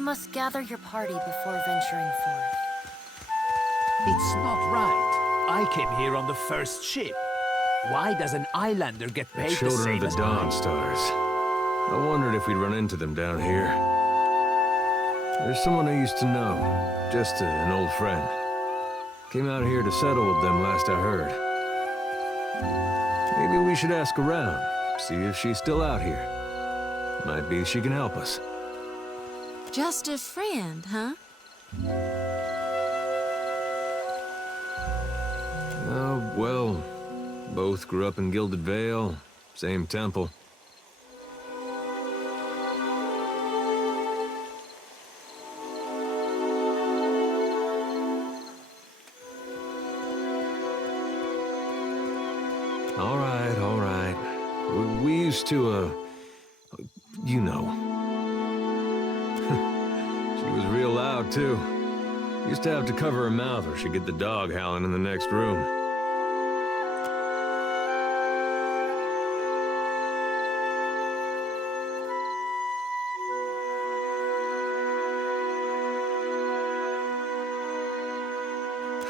You must gather your party before venturing forth. It's not right. I came here on the first ship. Why does an islander get paid the Children same of the as Dawn Stars. I wondered if we'd run into them down here. There's someone I used to know, just an old friend. Came out here to settle with them last I heard. Maybe we should ask around, see if she's still out here. Might be she can help us. Just a friend, huh? Well, both grew up in Gilded Vale, same temple. All right. We used to, you know. She was real loud, too. Used to have to cover her mouth or she'd get the dog howling in the next room.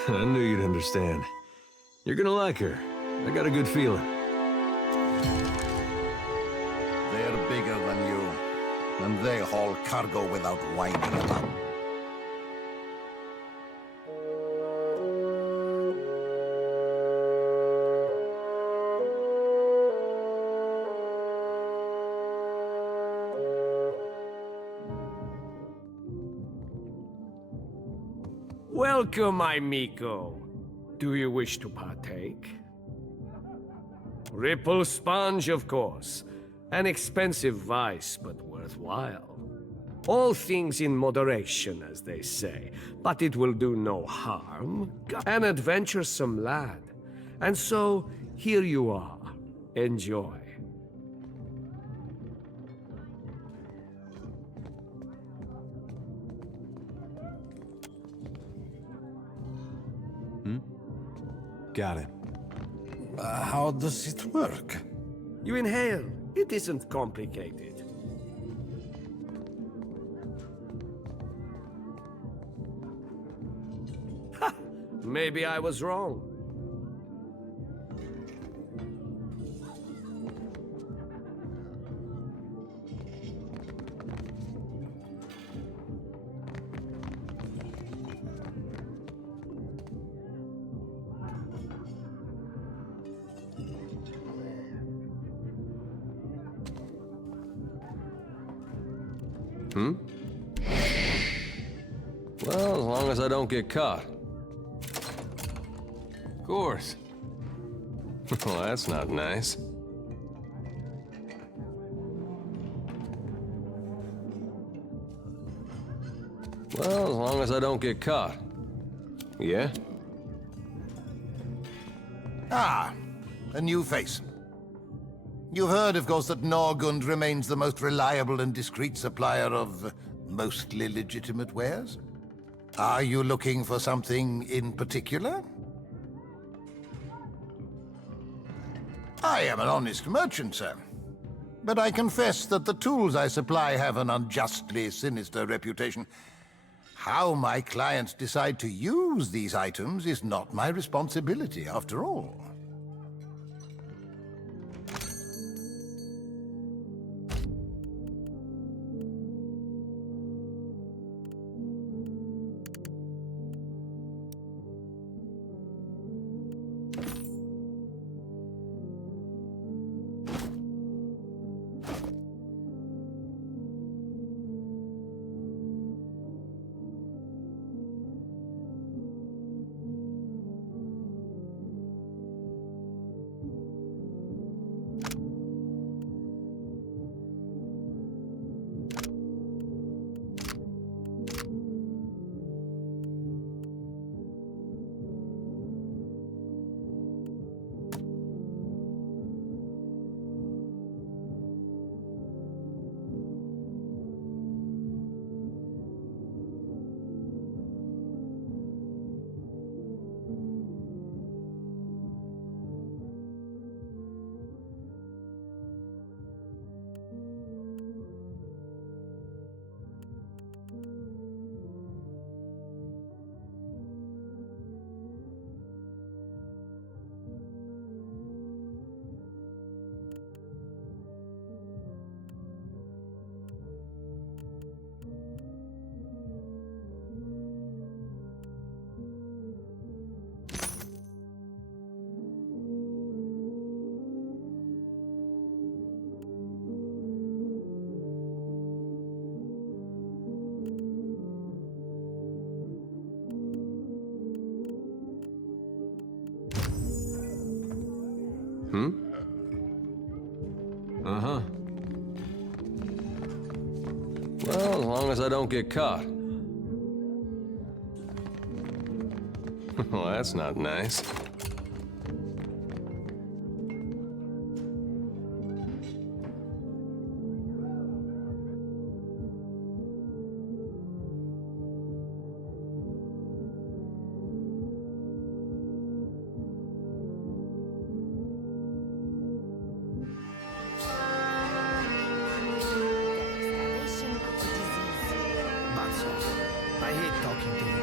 I knew you'd understand. You're gonna like her. I got a good feeling. They're bigger than you, and they haul cargo without whining about. Welcome, amigo. Do you wish to partake? Ripple sponge, of course. An expensive vice, but worthwhile. All things in moderation, as they say, but it will do no harm. An adventuresome lad. And so, here you are. Enjoy. Got it. How does it work? You inhale. It isn't complicated. Ha! Maybe I was wrong. Well, as long as I don't get caught. Of course. Well, that's not nice. Well, as long as I don't get caught. Yeah? Ah, a new face. You've heard, of course, that Norgund remains the most reliable and discreet supplier of mostly legitimate wares. Are you looking for something in particular? I am an honest merchant, sir. But I confess that the tools I supply have an unjustly sinister reputation. How my clients decide to use these items is not my responsibility, after all. Uh-huh. Well, as long as I don't get caught. Well, that's not nice. Starvation or disease. Matzo, I hate talking to you.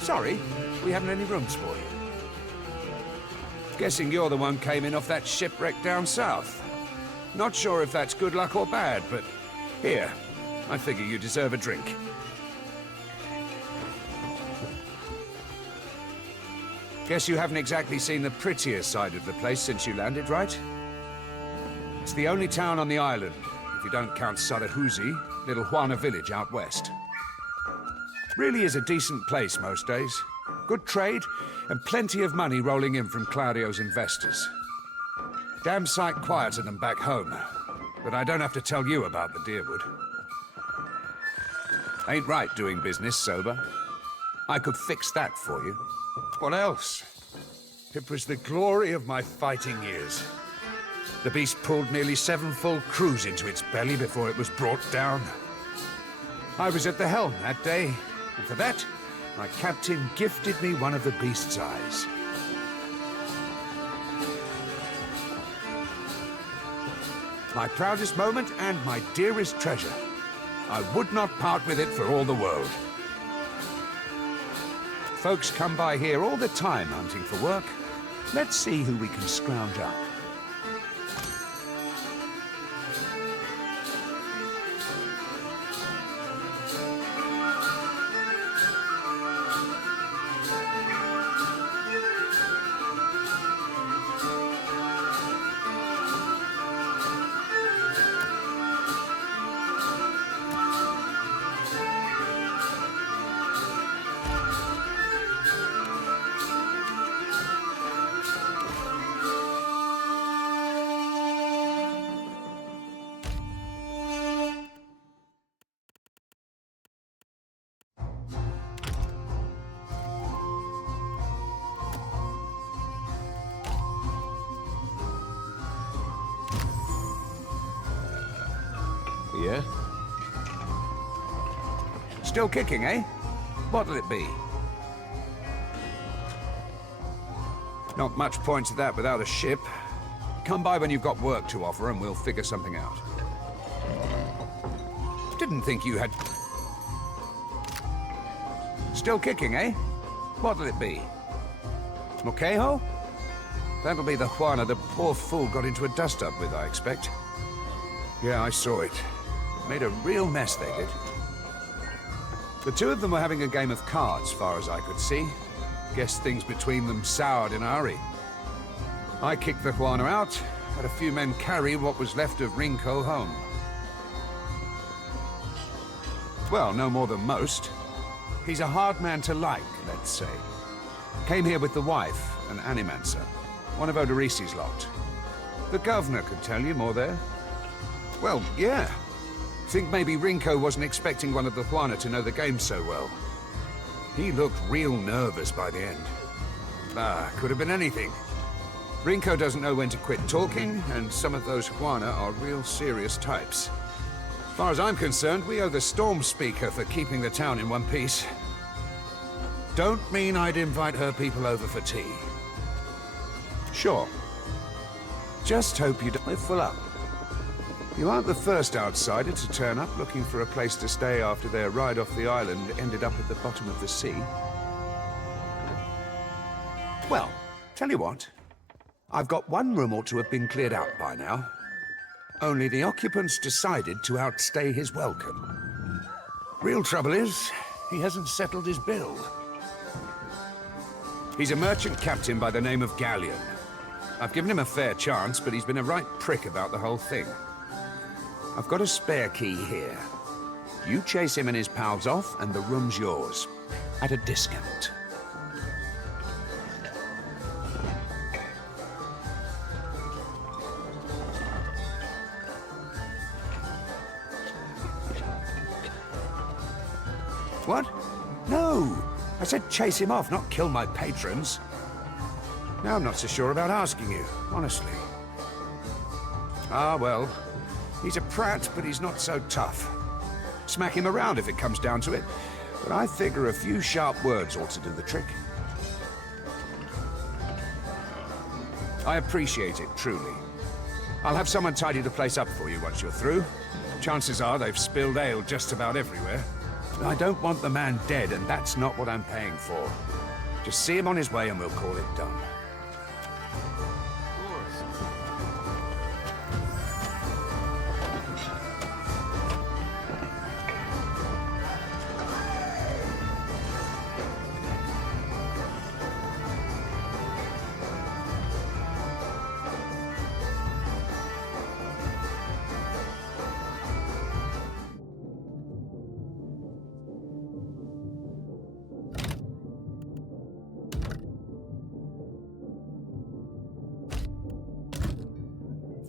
Sorry, we haven't any rooms for you. Guessing you're the one came in off that shipwreck down south. Not sure if that's good luck or bad, but here, I figure you deserve a drink. Guess you haven't exactly seen the prettier side of the place since you landed, right? It's the only town on the island, if you don't count Sarahuzi, little Juana village out west. Really is a decent place most days. Good trade, and plenty of money rolling in from Claudio's investors. Damn sight quieter than back home, but I don't have to tell you about the Deerwood. Ain't right doing business sober. I could fix that for you. What else? It was the glory of my fighting years. The beast pulled nearly 7 full crews into its belly before it was brought down. I was at the helm that day, and for that, my captain gifted me one of the beast's eyes. My proudest moment and my dearest treasure. I would not part with it for all the world. Folks come by here all the time hunting for work. Let's see who we can scrounge up. Yeah? Still kicking, eh? What'll it be? Not much point to that without a ship. Come by when you've got work to offer and we'll figure something out. Didn't think you had... Still kicking, eh? What'll it be? Moquejo? That'll be the Juana the poor fool got into a dust-up with, I expect. Yeah, I saw it. Made a real mess, they did. The two of them were having a game of cards, far as I could see. Guess things between them soured in a hurry. I kicked the Juana out, had a few men carry what was left of Rinko home. Well, no more than most. He's a hard man to like, let's say. Came here with the wife, an animancer. One of Odorisi's lot. The governor could tell you more there. Well, yeah. Think maybe Rinko wasn't expecting one of the Juana to know the game so well. He looked real nervous by the end. Could have been anything. Rinko doesn't know when to quit talking, and some of those Juana are real serious types. As far as I'm concerned, we owe the Storm Speaker for keeping the town in one piece. Don't mean I'd invite her people over for tea. Sure. Just hope you don't live full up. You aren't the first outsider to turn up looking for a place to stay after their ride off the island ended up at the bottom of the sea. Well, tell you what. I've got one room ought to have been cleared out by now. Only the occupants decided to outstay his welcome. Real trouble is, he hasn't settled his bill. He's a merchant captain by the name of Galleon. I've given him a fair chance, but he's been a right prick about the whole thing. I've got a spare key here. You chase him and his pals off, and the room's yours. At a discount. What? No! I said chase him off, not kill my patrons. Now I'm not so sure about asking you, honestly. Ah, well. He's a prat, but he's not so tough. Smack him around if it comes down to it. But I figure a few sharp words ought to do the trick. I appreciate it, truly. I'll have someone tidy the place up for you once you're through. Chances are they've spilled ale just about everywhere. I don't want the man dead, and that's not what I'm paying for. Just see him on his way and we'll call it done.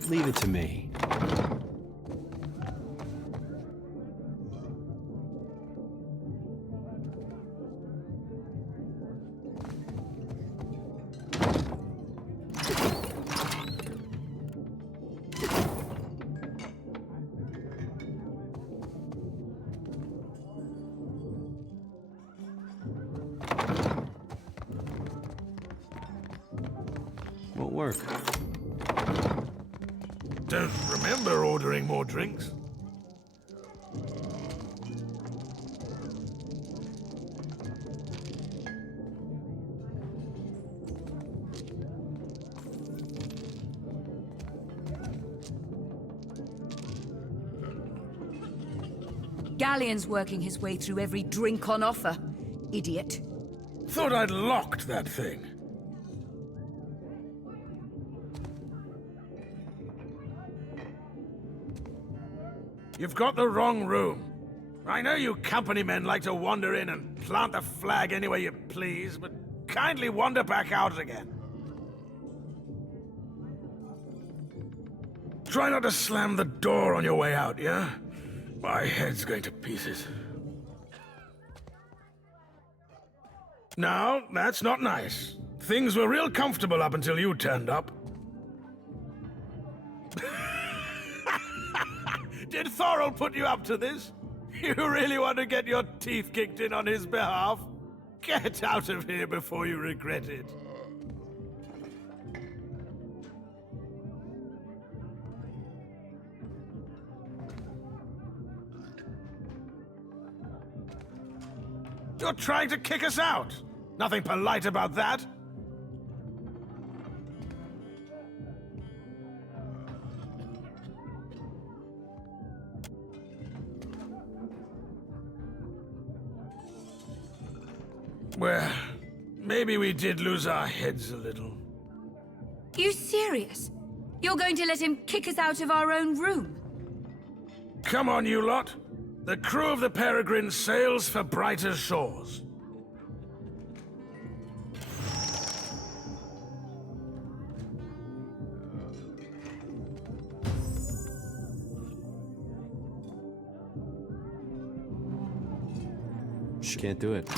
Leave it to me. Won't work. Don't remember ordering more drinks. Galleon's working his way through every drink on offer. Idiot. Thought I'd locked that thing. You've got the wrong room. I know you company men like to wander in and plant the flag any way you please, but kindly wander back out again. Try not to slam the door on your way out, yeah? My head's going to pieces. No, that's not nice. Things were real comfortable up until you turned up. Did Thorol put you up to this? You really want to get your teeth kicked in on his behalf? Get out of here before you regret it. You're trying to kick us out. Nothing polite about that. Well, maybe we did lose our heads a little. You serious? You're going to let him kick us out of our own room? Come on, you lot. The crew of the Peregrine sails for brighter shores. Can't do it.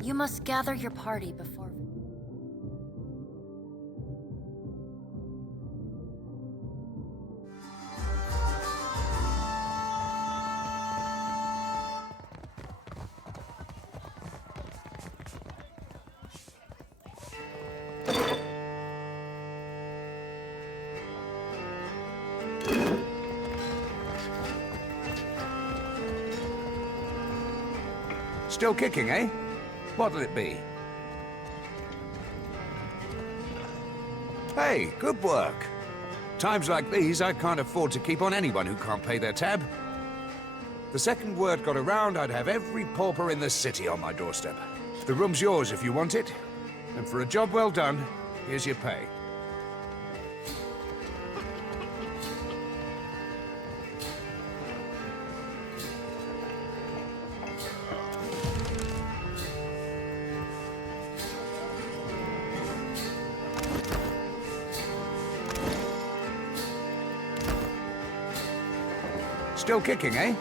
You must gather your party before... Still kicking, eh? What'll it be? Hey, good work. Times like these, I can't afford to keep on anyone who can't pay their tab. The second word got around, I'd have every pauper in the city on my doorstep. The room's yours if you want it. And for a job well done, here's your pay. Still kicking, eh?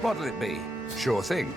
What'll it be? Sure thing.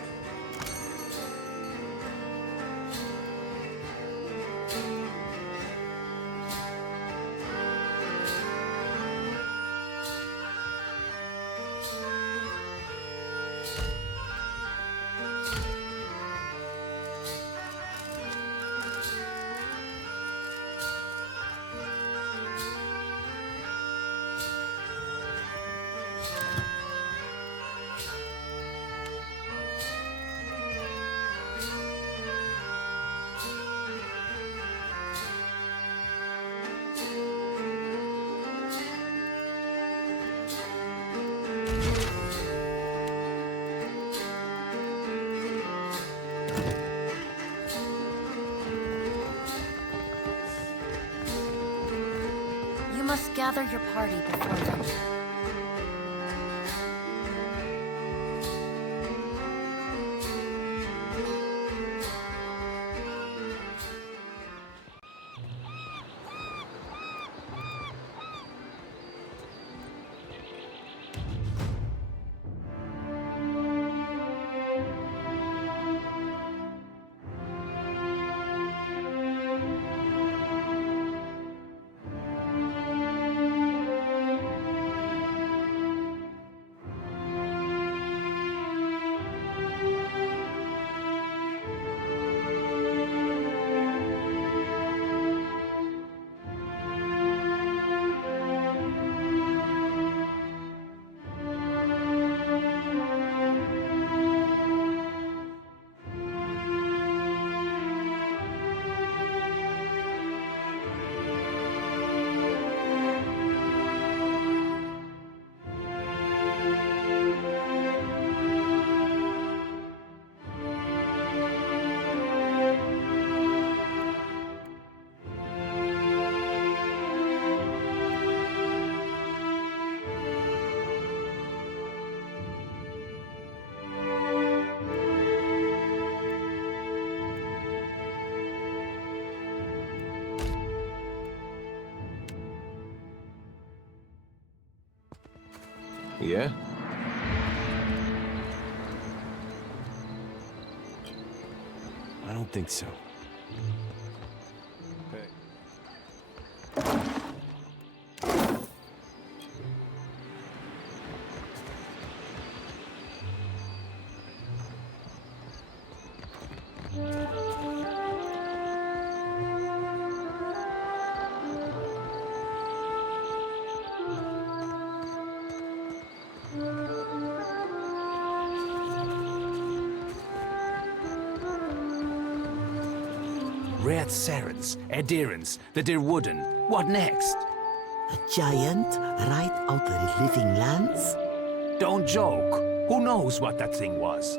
You must gather your party before them. Yeah? I don't think so. rare Sarens, Adherents, the Dirwooden. What next? A giant right out of the living lands? Don't joke. Who knows what that thing was?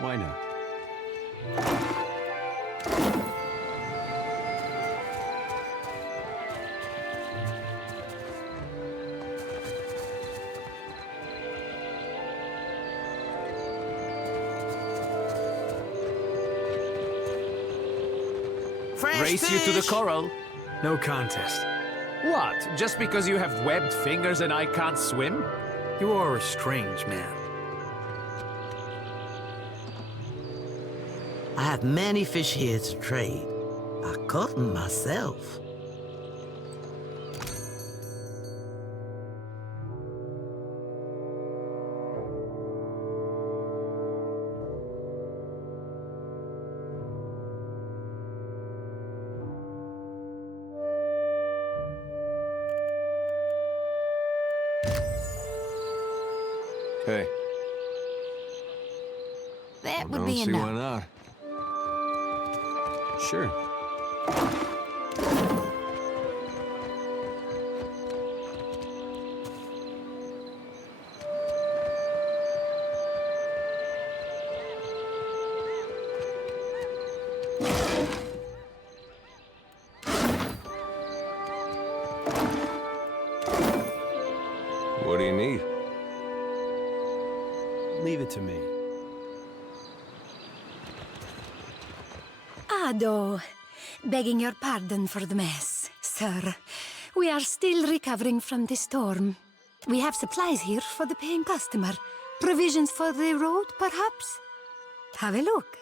Why not? Race you to the coral? No contest. What? Just because you have webbed fingers and I can't swim? You are a strange man. I have many fish here to trade. I caught them myself. Hey. That would Don't be see why enough. not. Sure. What do you need? Leave it to me. Ado, begging your pardon for the mess, sir. We are still recovering from the storm. We have supplies here for the paying customer. Provisions for the road, perhaps? Have a look.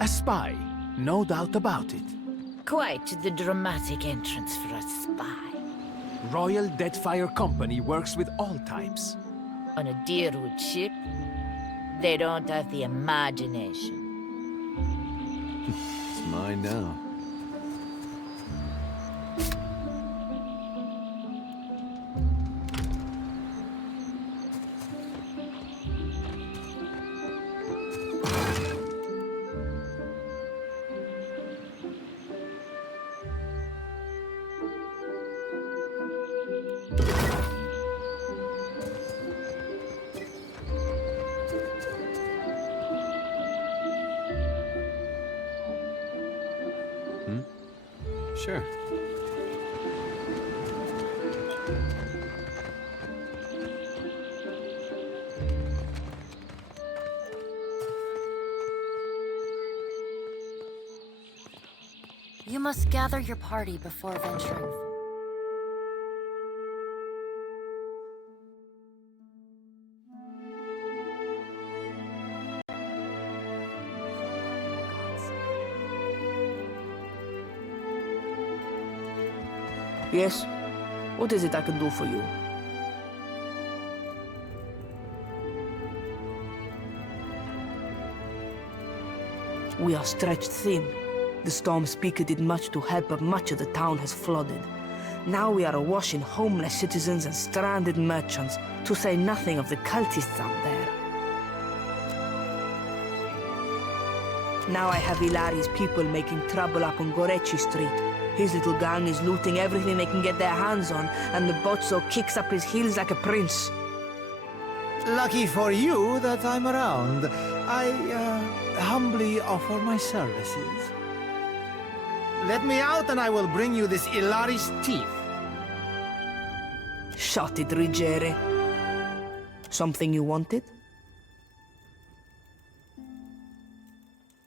A spy, no doubt about it. Quite the dramatic entrance for a spy. Royal Deadfire Company works with all types. On a Deerwood ship, they don't have the imagination. It's mine now. Sure. You must gather your party before venturing. Yes? What is it I can do for you? We are stretched thin. The storm speaker did much to help, but much of the town has flooded. Now we are awash in homeless citizens and stranded merchants, to say nothing of the cultists out there. Now I have Ilari's people making trouble up on Gorechi Street. His little gang is looting everything they can get their hands on, and the Bozzo kicks up his heels like a prince. Lucky for you that I'm around. I, humbly offer my services. Let me out and I will bring you this Ilari's teeth. Shut it, Rigere. Something you wanted?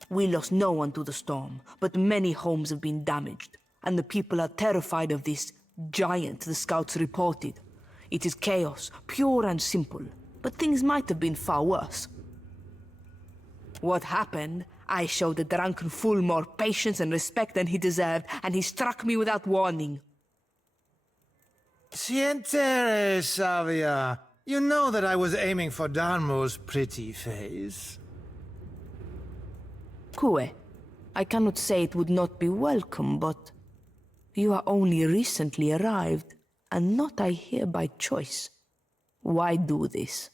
We lost no one to the storm, but many homes have been damaged, and the people are terrified of this giant the scouts reported. It is chaos, pure and simple, but things might have been far worse. What happened? I showed the drunken fool more patience and respect than he deserved, and he struck me without warning. Sientere, Savia. You know that I was aiming for Darmo's pretty face. Kue, I cannot say it would not be welcome, but you are only recently arrived, and not I here by choice. Why do this?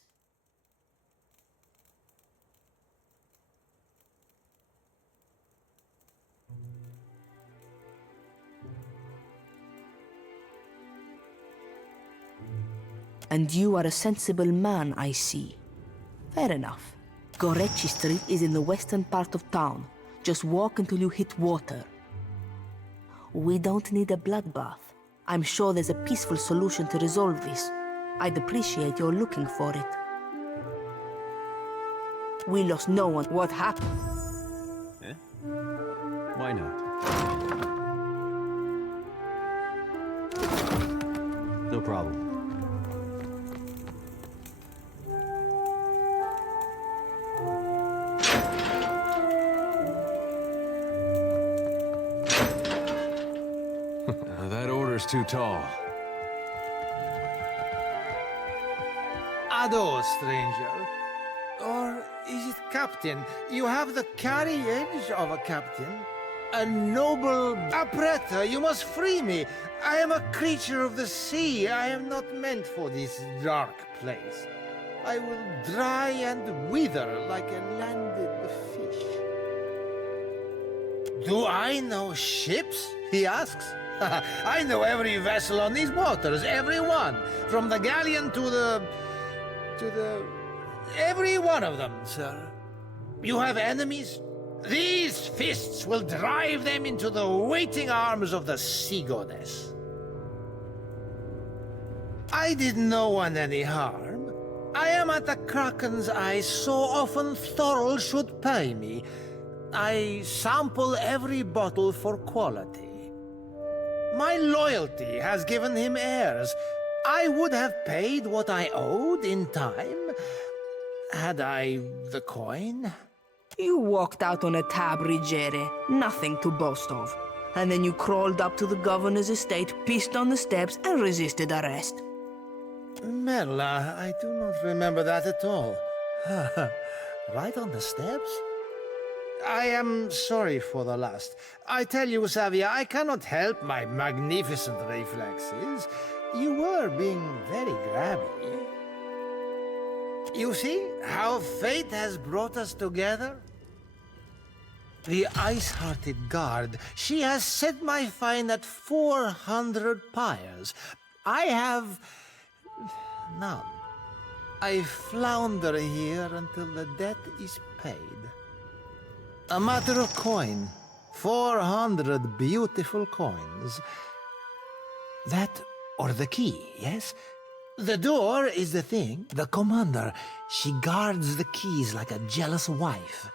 And you are a sensible man, I see. Fair enough. Gorechi Street is in the western part of town. Just walk until you hit water. We don't need a bloodbath. I'm sure there's a peaceful solution to resolve this. I'd appreciate your looking for it. We lost no one. What happened? Eh? Why not? No problem. That order's too tall. Ado, stranger. Or is it captain? You have the carriage of a captain. A noble Apretta, you must free me. I am a creature of the sea. I am not meant for this dark place. I will dry and wither like a landed fish. Do I know ships? He asks. I know every vessel on these waters, every one. From the galleon to the... every one of them, sir. You have enemies? These fists will drive them into the waiting arms of the sea goddess. I did no one any harm. I am at the Kraken's Eye so often Thorol should pay me. I sample every bottle for quality. My loyalty has given him heirs. I would have paid what I owed in time, had I the coin. You walked out on a tab, Ruggieri. Nothing to boast of. And then you crawled up to the governor's estate, pissed on the steps, and resisted arrest. Merla, I do not remember that at all. Right on the steps? I am sorry for the last. I tell you, Savia, I cannot help my magnificent reflexes. You were being very grabby. You see how fate has brought us together? The ice-hearted guard, she has set my fine at 400 pyres. I have none. I flounder here until the debt is paid. A matter of coin. 400 beautiful coins. That or the key, yes? The door is the thing. The commander, she guards the keys like a jealous wife.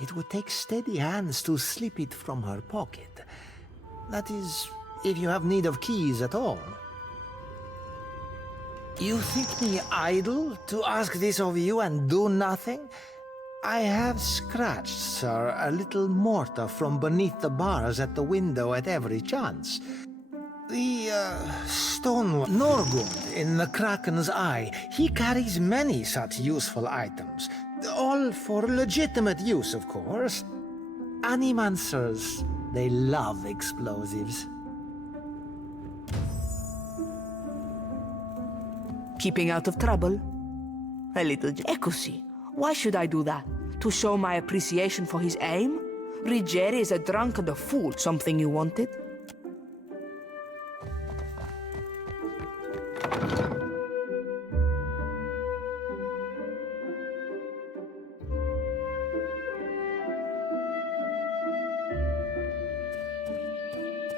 It would take steady hands to slip it from her pocket. That is, if you have need of keys at all. You think me idle to ask this of you and do nothing? I have scratched, sir, a little mortar from beneath the bars at the window at every chance. The stone Norgund in the Kraken's Eye, he carries many such useful items, all for legitimate use, of course. Animancers, they love explosives. Keeping out of trouble? A little... Eccoci. Why should I do that? To show my appreciation for his aim? Ruggieri is a drunkard, a fool. Something you wanted?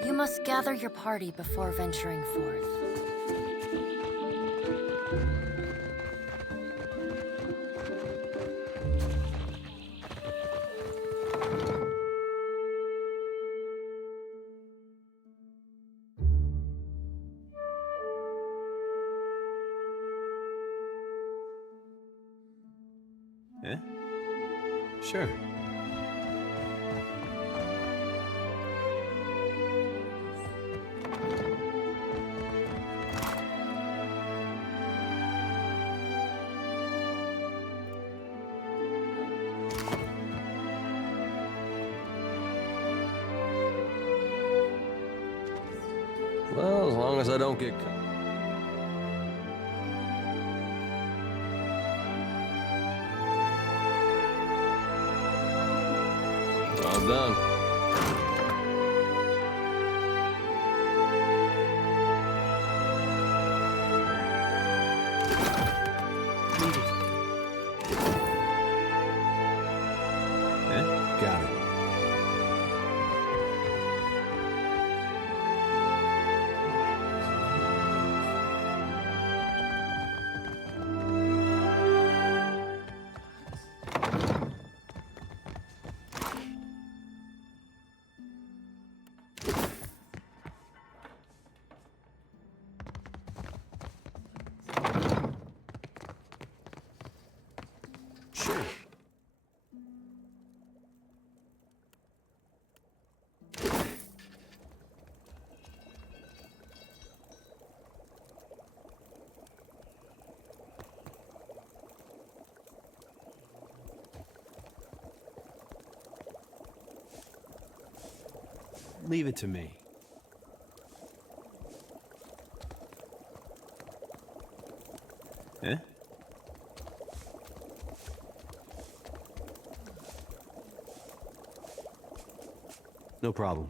You must gather your party before venturing forth. Eh? Sure. Well, as long as I don't get caught. Well done. Got it. Leave it to me. Eh? No problem.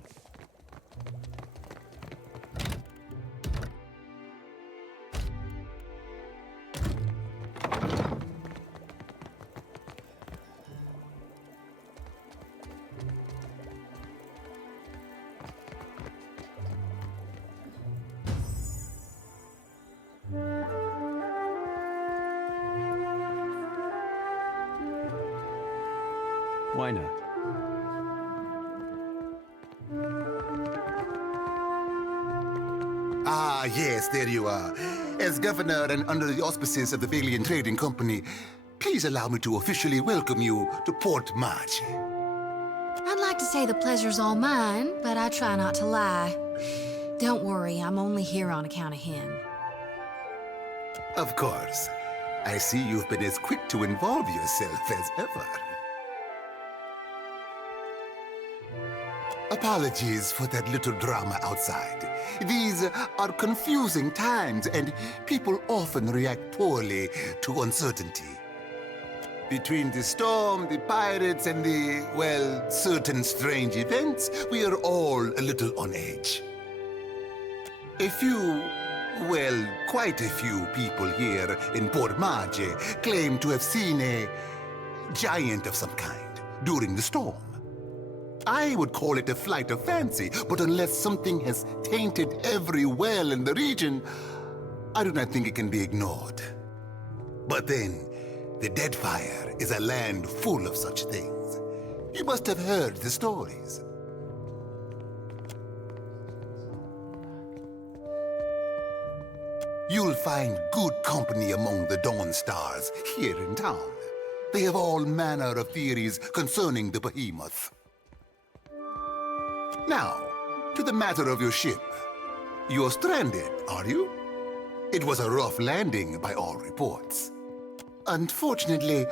Why not? Ah, yes, there you are. As governor and under the auspices of the Valiant Trading Company, please allow me to officially welcome you to Port March. I'd like to say the pleasure's all mine, but I try not to lie. Don't worry, I'm only here on account of him. Of course. I see you've been as quick to involve yourself as ever. Apologies for that little drama outside. These are confusing times, and people often react poorly to uncertainty. Between the storm, the pirates, and the, well, certain strange events, we are all a little on edge. A few, well, quite a few people here in Port Marge claim to have seen a giant of some kind during the storm. I would call it a flight of fancy, but unless something has tainted every well in the region, I do not think it can be ignored. But then, the Deadfire is a land full of such things. You must have heard the stories. You'll find good company among the Dawn Stars here in town. They have all manner of theories concerning the behemoth. Now, to the matter of your ship. You're stranded, are you? It was a rough landing by all reports. Unfortunately,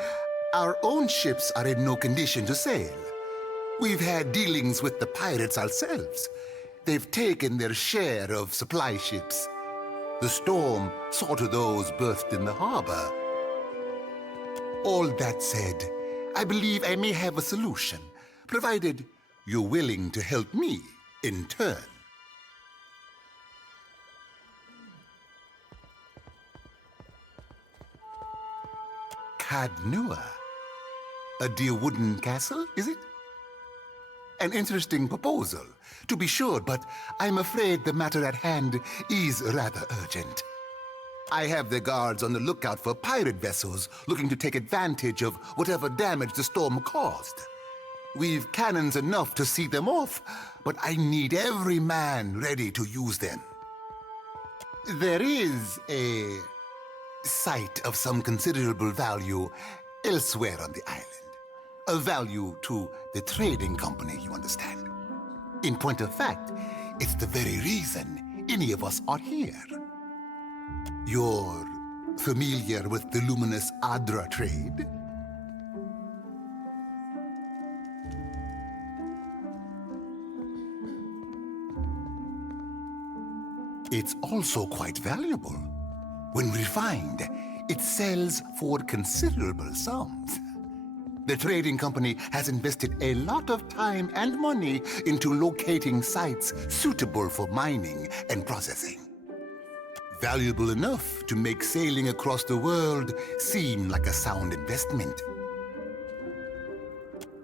our own ships are in no condition to sail. We've had dealings with the pirates ourselves. They've taken their share of supply ships. The storm saw to those berthed in the harbor. All that said, I believe I may have a solution, provided you're willing to help me in turn. Cadnua? A dear wooden castle, is it? An interesting proposal, to be sure, but I'm afraid the matter at hand is rather urgent. I have the guards on the lookout for pirate vessels looking to take advantage of whatever damage the storm caused. We've cannons enough to see them off, but I need every man ready to use them. There is a site of some considerable value elsewhere on the island. A value to the trading company, you understand. In point of fact, it's the very reason any of us are here. You're familiar with the luminous Adra trade? It's also quite valuable. When refined, it sells for considerable sums. The trading company has invested a lot of time and money into locating sites suitable for mining and processing. Valuable enough to make sailing across the world seem like a sound investment.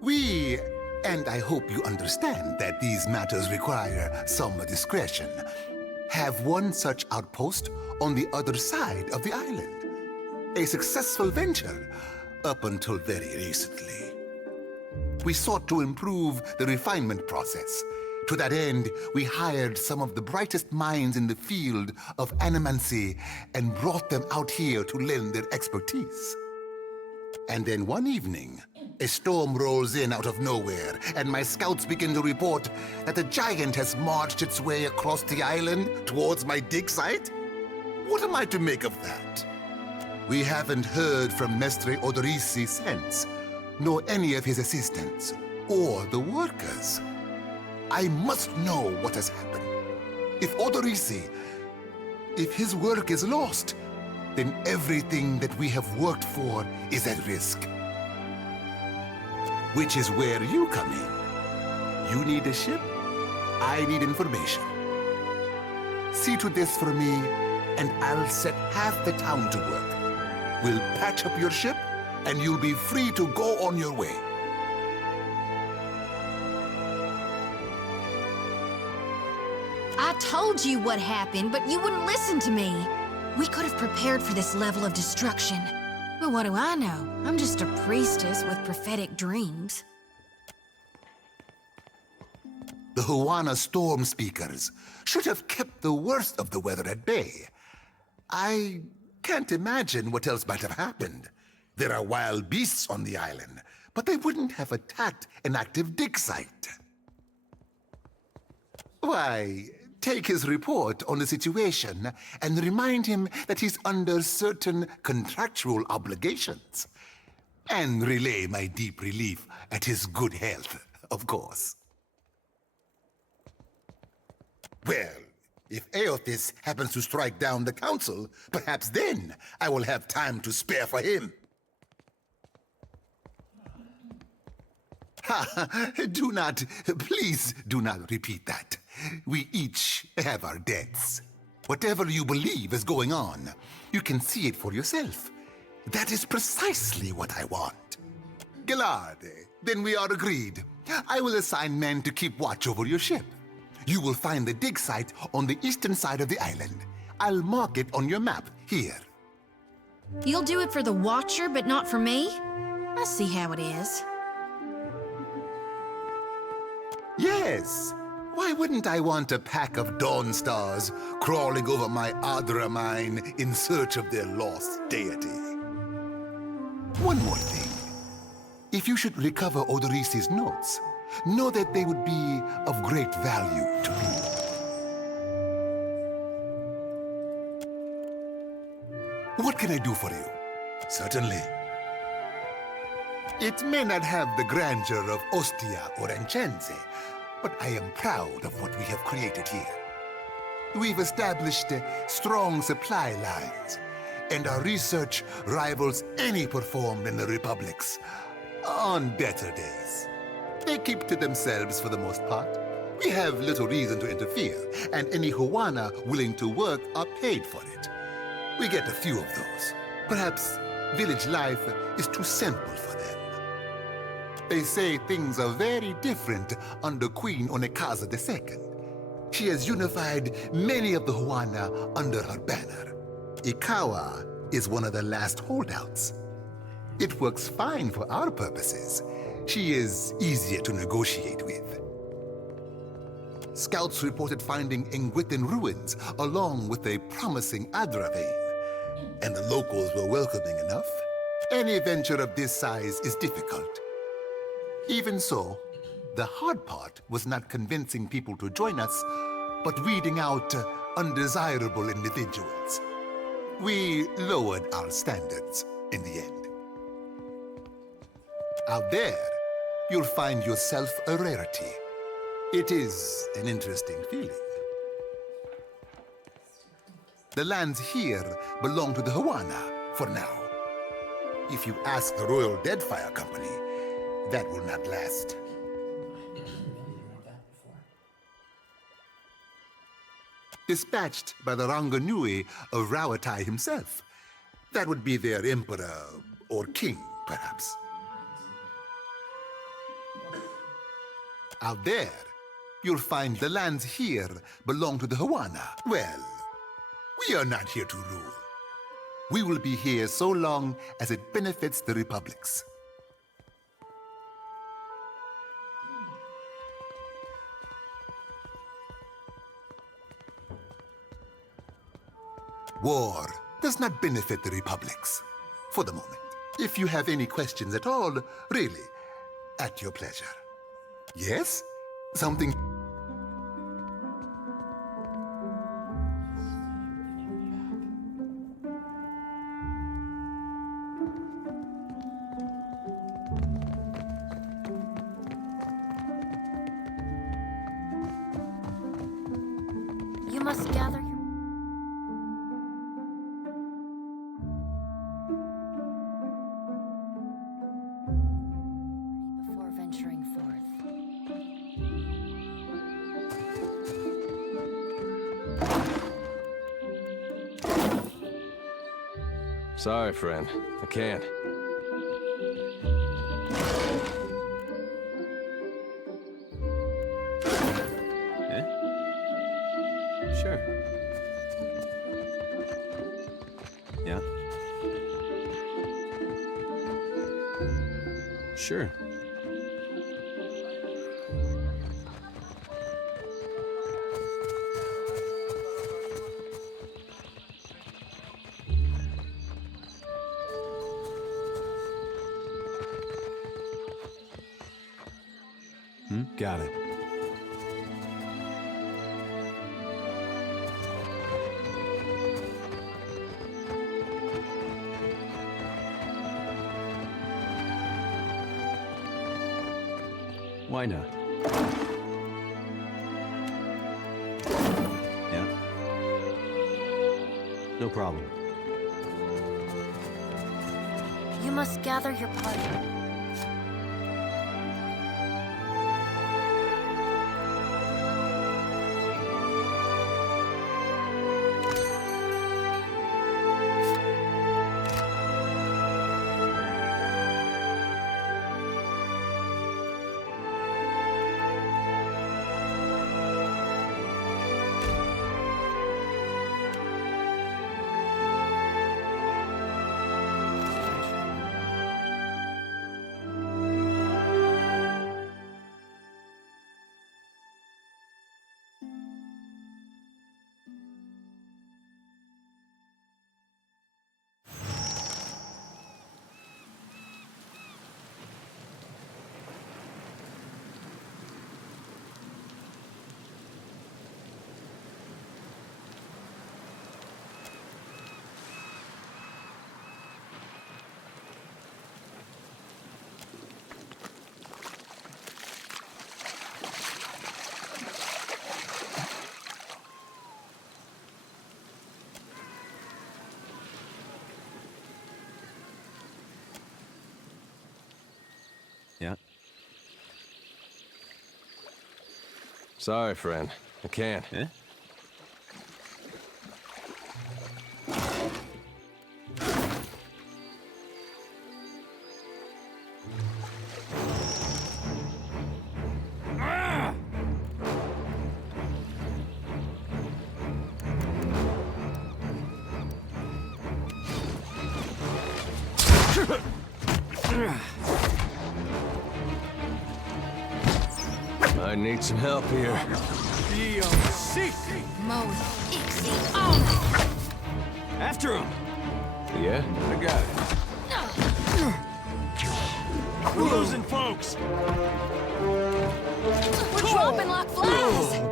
We, and I hope you understand that these matters require some discretion, have one such outpost on the other side of the island. A successful venture up until very recently. We sought to improve the refinement process. To that end, we hired some of the brightest minds in the field of animancy and brought them out here to lend their expertise. And then one evening, a storm rolls in out of nowhere, and my scouts begin to report that a giant has marched its way across the island towards my dig site. What am I to make of that? We haven't heard from Mestre Odorisi since, nor any of his assistants, or the workers. I must know what has happened. If Odorisi, if his work is lost, then everything that we have worked for is at risk. Which is where you come in. You need a ship, I need information. See to this for me, and I'll set half the town to work. We'll patch up your ship, and you'll be free to go on your way. I told you what happened, but you wouldn't listen to me. We could have prepared for this level of destruction. But what do I know? I'm just a priestess with prophetic dreams. The Huana storm speakers should have kept the worst of the weather at bay. I can't imagine what else might have happened. There are wild beasts on the island, but they wouldn't have attacked an active dig site. Why, take his report on the situation and remind him that he's under certain contractual obligations. And relay my deep relief at his good health, of course. Well, if Aothis happens to strike down the council, perhaps then I will have time to spare for him. Ha! Please do not repeat that. We each have our debts. Whatever you believe is going on, you can see it for yourself. That is precisely what I want. Gillarde, then we are agreed. I will assign men to keep watch over your ship. You will find the dig site on the eastern side of the island. I'll mark it on your map here. You'll do it for the Watcher, but not for me? I see how it is. Yes. Why wouldn't I want a pack of Dawn Stars crawling over my Adra mine in search of their lost deity? One more thing. If you should recover Odorisi's notes, know that they would be of great value to me. What can I do for you? Certainly. It may not have the grandeur of Ostia or Enchense, but I am proud of what we have created here. We've established strong supply lines, and our research rivals any performed in the Republics on better days. They keep to themselves for the most part. We have little reason to interfere, and any Huana willing to work are paid for it. We get a few of those. Perhaps village life is too simple for them. They say things are very different under Queen Onekaza II. She has unified many of the Huana under her banner. Ikawa is one of the last holdouts. It works fine for our purposes. She is easier to negotiate with. Scouts reported finding Engwithan ruins along with a promising Adra vein, and the locals were welcoming enough. Any venture of this size is difficult. Even so, the hard part was not convincing people to join us, but weeding out undesirable individuals. We lowered our standards in the end. Out there, you'll find yourself a rarity. It is an interesting feeling. The lands here belong to the Huana for now. If you ask the Royal Deadfire Company, that will not last. Dispatched by the Ranganui of Rawatai himself. That would be their emperor or king, perhaps. Out there, you'll find the lands here belong to the Huana. Well, we are not here to rule. We will be here so long as it benefits the republics. War does not benefit the republics, for the moment. If you have any questions at all, really, at your pleasure. Yes? Something... You must gather your... before venturing forth. Sorry, friend. I can't. Sure. Yeah. Sure. Got it. Why not? Yeah. No problem. You must gather your party. Yeah. Sorry, friend. I can't. Eh? I need some help here. Mo, After him! Yeah? I got it. We're losing folks! we're dropping like flies!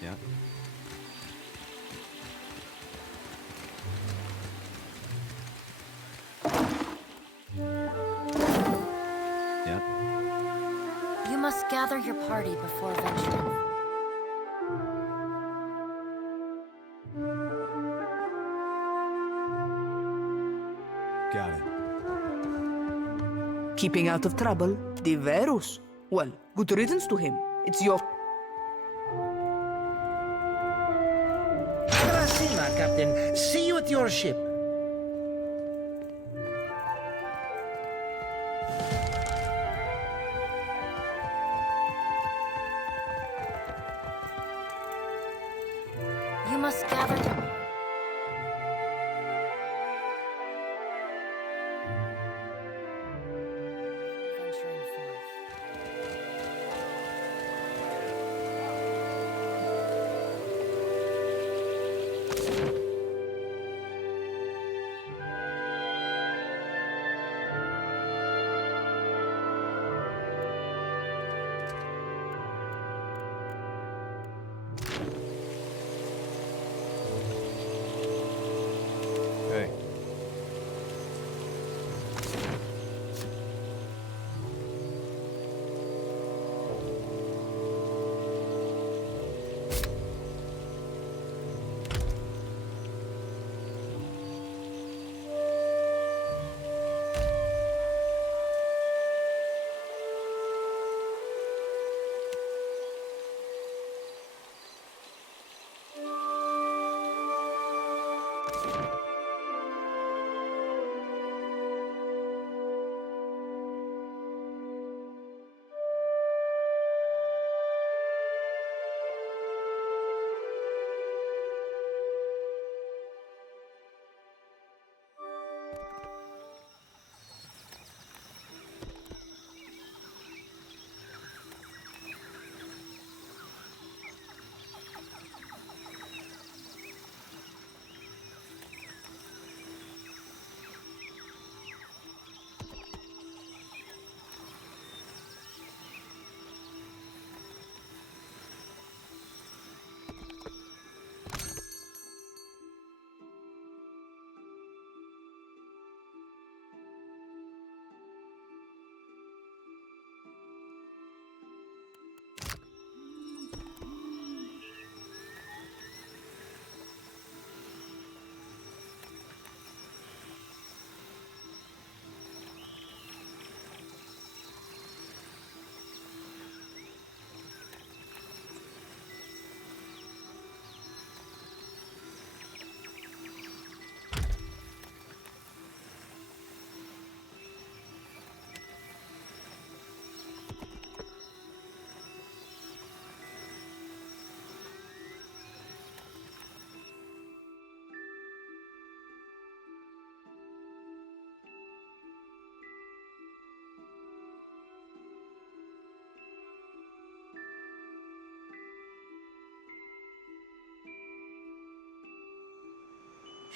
Yeah. Yeah. You must gather your party before venturing. Got it. Keeping out of trouble, the Verus. Well, good riddance to him. It's your... Karasima, Captain. See you at your ship. You must gather your venturing forth. Hey.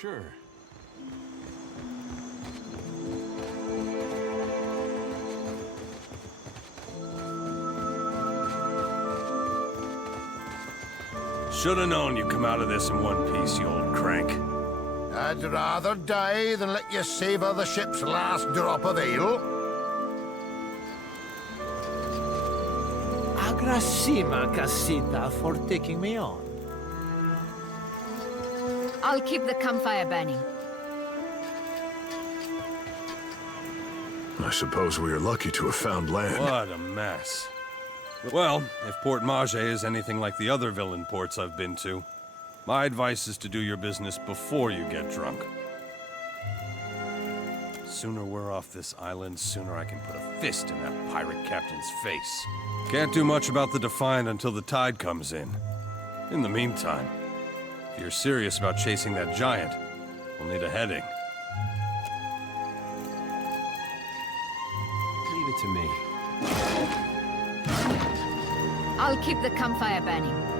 Sure. Should've known you'd come out of this in one piece, you old crank. I'd rather die than let you savor the ship's last drop of ale. Agrasima, Casita, for taking me on. I'll keep the campfire burning. I suppose we are lucky to have found land. What a mess. Well, if Port Mage is anything like the other villain ports I've been to, my advice is to do your business before you get drunk. Sooner we're off this island, sooner I can put a fist in that pirate captain's face. Can't do much about the Defiant until the tide comes in. In the meantime, if you're serious about chasing that giant, we'll need a heading. Leave it to me. I'll keep the campfire burning.